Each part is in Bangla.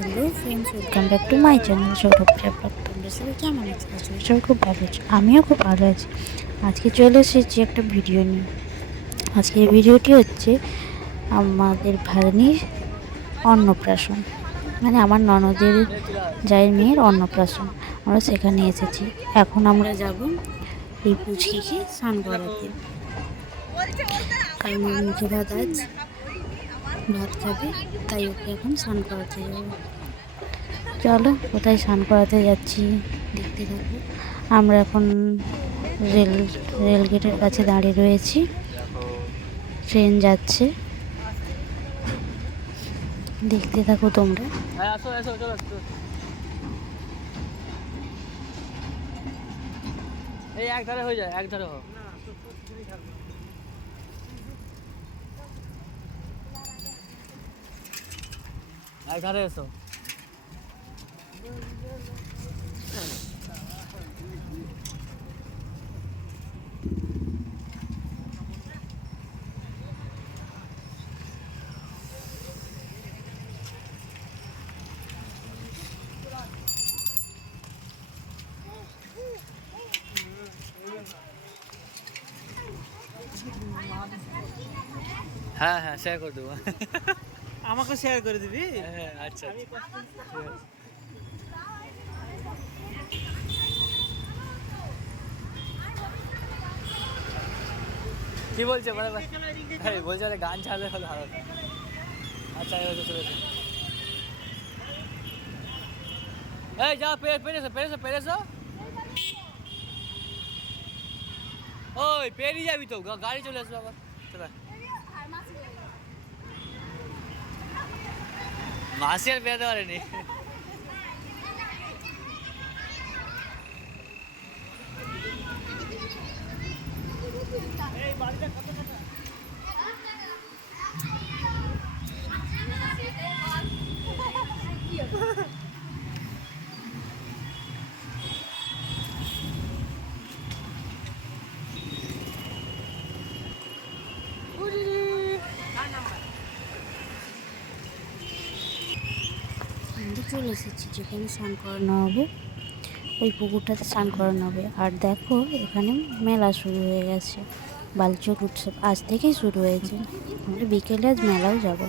Hello friends, welcome back to my channel সৌরভ্রিয়া ব্লগ। তোমরা সবাই কেমন আছো? সবাই খুব ভালো আছো, আমিও খুব ভালো আছি। আজকে চলে এসেছি একটা ভিডিও নিয়ে। আজকের ভিডিওটি হচ্ছে আমাদের ভাগ্নির অন্নপ্রাশন, মানে আমার ননদের জায়ের মেয়ের অন্নপ্রাশন। আমরা সেখানে এসেছি। এখন আমরা যাব এই পুচকিকে স্নান করাতে, কারণ ওর মুখে ভাত ভাত খাবে, তাই ওকে এখন স্নান করাতে যাবো। চলো কোথায় স্নান করাতে যাচ্ছি দেখতে থাকো। আমরা এখন রেল গেটের কাছে দাঁড়িয়ে রয়েছি, ট্রেন যাচ্ছে, দেখতে থাকো তোমরা। এই এক ধারে হয়ে যায়, এক ধারে হোক, এক ধারে এসো। হ্যাঁ হ্যাঁ, শেয়ার করে দেবো। আমাকে শেয়ার করে দিবি? হ্যাঁ আচ্ছা। কি বলছে মানে বলছে গান ছাড়লে হলো ভালো। আচ্ছা চলেছে। এই যা পেরেছো। ওই পেরিয়ে যাবি তো, গাড়ি চলে আসবে আবার। চলে মাসি আর বেরোতে পারেনি। আমরা চলে এসেছি যেখানে স্নান করানো হবে, ওই পুকুরটাতে স্নান করানো হবে। আর দেখো এখানে মেলা শুরু হয়ে গেছে, বালচক উৎসব আজ থেকেই শুরু হয়েছে। আমরা বিকেলে আজ মেলাও যাব।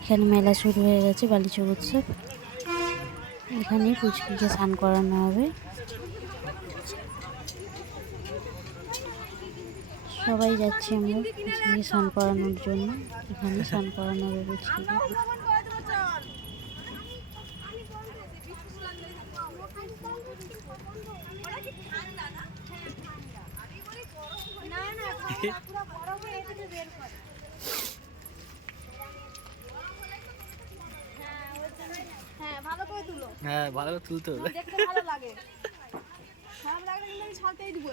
এখানে মেলা শুরু হয়ে গেছে, বালিচক উৎসব। এখানে পুচকিকে স্নান করানো হবে, সবাই যাচ্ছি আমরা পুচকিকে স্নান করানোর জন্য। এখানে স্নান করানো হবে পুচকিকে। হ্যাঁ ভালো করে তুলো। হ্যাঁ ভালো করে তুলতে হবে, দেখতে ভালো লাগে। খারাপ লাগলে কিন্তু আমি ছালতেই দিব।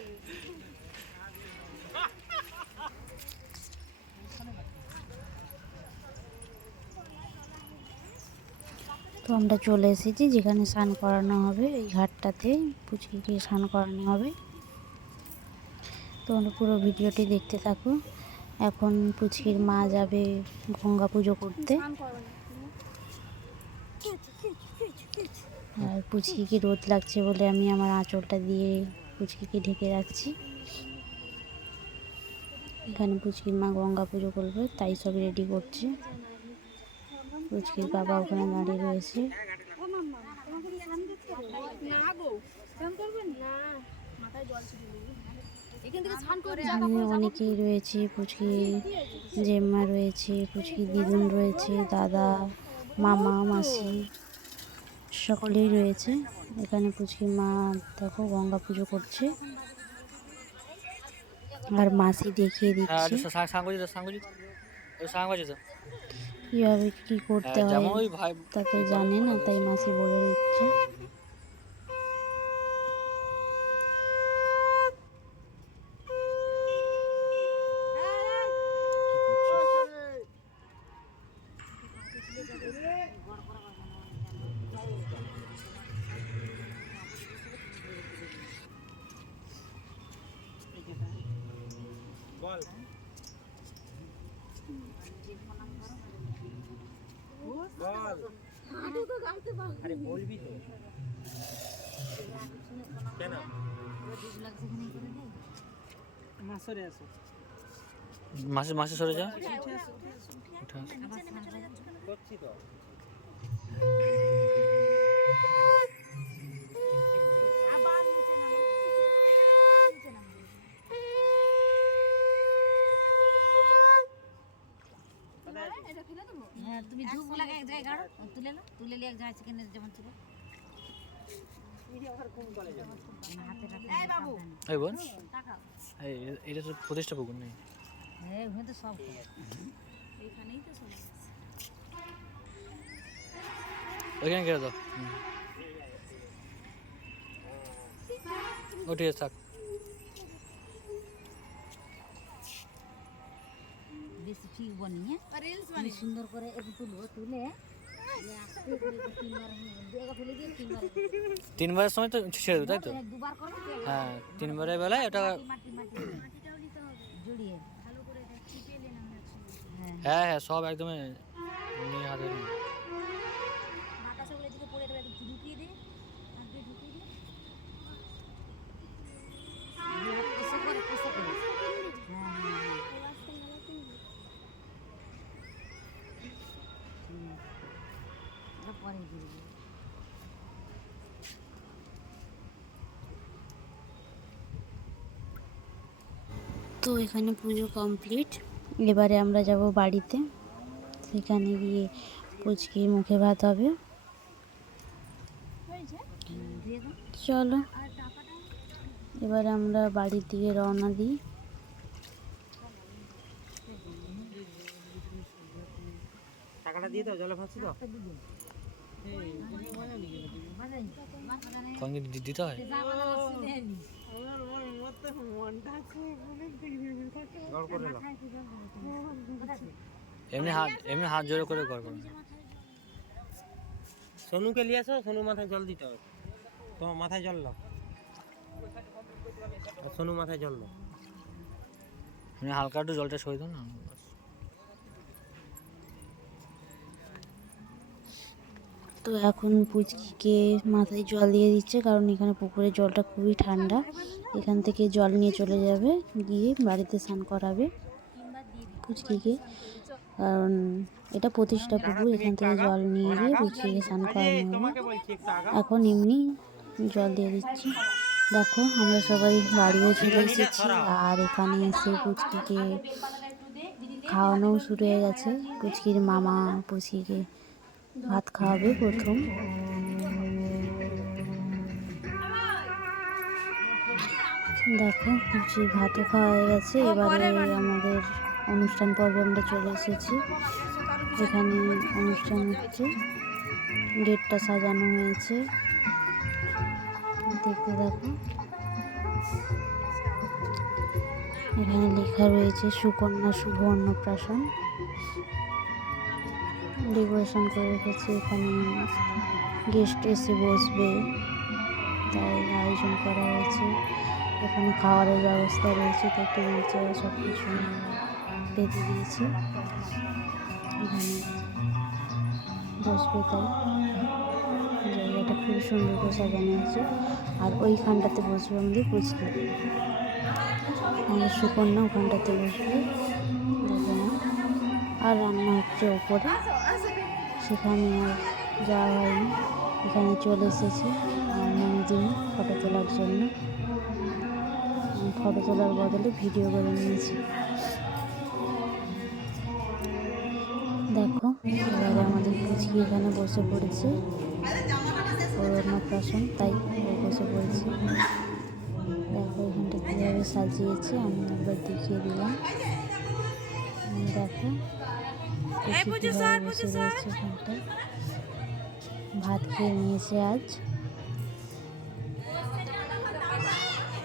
তো আমরা চলে এসেছি যেখানে স্নান করানো হবে, এই ঘাটটাতে পুচকিকে স্নান করানো হবে। তোমরা পুরো ভিডিওটি দেখতে থাকো। এখন পুচকির মা যাবে গঙ্গা পুজো করতে, আর পুচকিকে রোদ লাগছে বলে আমি আমার আঁচলটা দিয়ে পুচকিকে ঢেকে রাখছি। এখানে পুচকির মা গঙ্গা পুজো করবে, তাই সব রেডি করছে। পুচকির বাবা ওখানে দাঁড়িয়ে রয়েছে। অনেকেই রয়েছে, পুচকি জেম্মা রয়েছে, পুচকি দিদুন রয়েছে, দাদা, মামা, মাসি সকলেই রয়েছে। এখানে পুচকির মা দেখো গঙ্গা পুজো করছে, আর মাসি দেখিয়ে দিচ্ছে কীভাবে কী করতে হয়। তা তো জানে না, তাই মাসি বলে দিচ্ছে। বল বল হাঁটু তো গাড়তে পারবো আরে বলবি তো কেন মাসরে আসো মাসে মাসে সরে যা উঠে আসো করছি তো আবার নিচে নামো নিচে নামো এটা ফেলে দেবো হ্যাঁ তুমি ধূপগুলাকে এক জায়গায় গাড়ো তুলে নাও তুলে নিয়ে এক জায়গায় চিকেনের যেমন ছিল এই বাবু এই বোন টাকা এই এটা তো প্রতিষ্ঠা পুকুর নেই হ্যাঁ ওখানে তো সব এখানেই তো চলে ওইখানে কেটে দাও ও ঠিক আছে থাক বেশি ঠিক বানিয়ে রিলস তুমি সুন্দর করে একটু তুলবো তুলে আস্তে করে তিনবার জায়গা ফেলে দিয়ে তিনবার 3বারের সময় তো ছেড়ে দেবো তাই তো দুবার করো হ্যাঁ 3বারের বেলায় ওটা মাটি মাটি মাটিটাও নিতে হবে জড়িয়ে ভালো করে চিপে নিলাম একসঙ্গে হ্যাঁ হ্যাঁ হ্যাঁ সব একদম নিয়ে হাতে নিয়ে। বাতাসগুলো এদিকে পড়ে দেবে একটু ঢুকিয়ে দে হাত দিয়ে ঢুকিয়ে দে কষে করে হ্যাঁ পরে দিয়ে দিবি। তো এখানে পুজো কমপ্লিট। এবারে আমরা যাব বাড়িতে, সেখানে গিয়ে পুচকির মুখে ভাত হবে। চলো এবারে আমরা বাড়ির দিকে রওনা দিই। টাকাটা দিয়ে দাও জলে ভাসি দাও কোন দিতে হয় এমনি হাত জোরে করে কর করো। সোনুকে নিয়ে আসো, সোনু মাথায় জল দিতে হবে। তোমার মাথায় জল দাও, সোনু মাথায় জল দাও। এমনি হালকা একটু জলটা সই দাও না। তো এখন পুচকিকে মাথায় জল দিয়ে দিচ্ছে, কারণ এখানে পুকুরের জলটা খুবই ঠান্ডা। এখান থেকে জল নিয়ে চলে যাবে, গিয়ে বাড়িতে স্নান করাবে পুচকিকে, কারণ এটা প্রতিষ্ঠা পুকুর। এখান থেকে জল নিয়ে গিয়ে পুচকিকে স্নান করানো হবে। এখন এমনি জল দিয়ে দিচ্ছি। দেখো আমরা সবাই বাড়িও চলে এসেছি, আর এখানে এসে পুচকিকে খাওয়ানোও শুরু হয়ে গেছে। পুচকির মামা পুচকিকে ভাত খাওয়াবে প্রথম। দেখো পুচকির ভাতও খাওয়া হয়ে গেছে। এবারে আমাদের অনুষ্ঠান পর্বে আমরা চলে এসেছি। এখানে অনুষ্ঠান হচ্ছে, গেটটা সাজানো হয়েছে, দেখতে দেখো। এখানে লেখা রয়েছে সুকন্যা শুভ অন্নপ্রাশন। ডেকোরেশন করে রেখেছে, এখানে গেস্ট এসে বসবে তাই আয়োজন করা হয়েছে। এখানে খাওয়ারের ব্যবস্থা রয়েছে, তো টেবিল চেয়ার সব কিছু বেঁধে দিয়েছে। এখানে বসবে তাই জায়গাটা খুব সুন্দর করে সাজানো হয়েছে। আর ওইখানটাতে বসবে আমাদের পুচকি, আমাদের সুকন্যা ওখানটাতে বসবে। দেখো না, আর রান্না হচ্ছে ওপরে, সেখানে আর যাওয়া হয়নি। এখানে চলে এসেছি নদী ফটো তোলার জন্য। ফটো তোলার বদলে ভিডিও করে নিয়েছি। দেখো এবারে আমাদের পুচকি এখানে বসে পড়েছে, ওর অন্নপ্রাশন তাই ও বসে পড়েছে। দেখো এখানটা কীভাবে সাজিয়েছে, আমি একবার দেখিয়ে দিলাম। দেখো বসে রয়েছে এখানটায়, ভাত খেয়ে নিয়েছে আজ।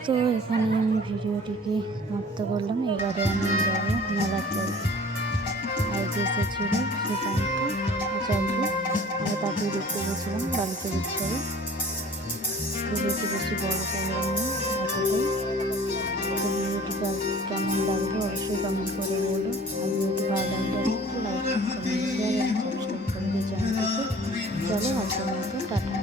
তো এখানে আমি ভিডিওটিকে সমাপ্ত করলাম। এবারে আমি যাবো মেলাতে। আজ এসেছিল সুকান্ত আচার্য, আমরা তাকে দেখতে গেছিলাম বাড়িতে উৎসবে। খুব বেশি বড় করলাম না, এতটাই। তো ভিডিওটিকে কেমন লাগবে অবশ্যই কমেন্ট করে বলো। আর ভিডিওটি ভালো লাগলে লাইক, কমেন্ট, শেয়ার এবং সাবস্ক্রাইব করে দিও। চ্যানেলটিকে। চলো আজকের মতো টাটা।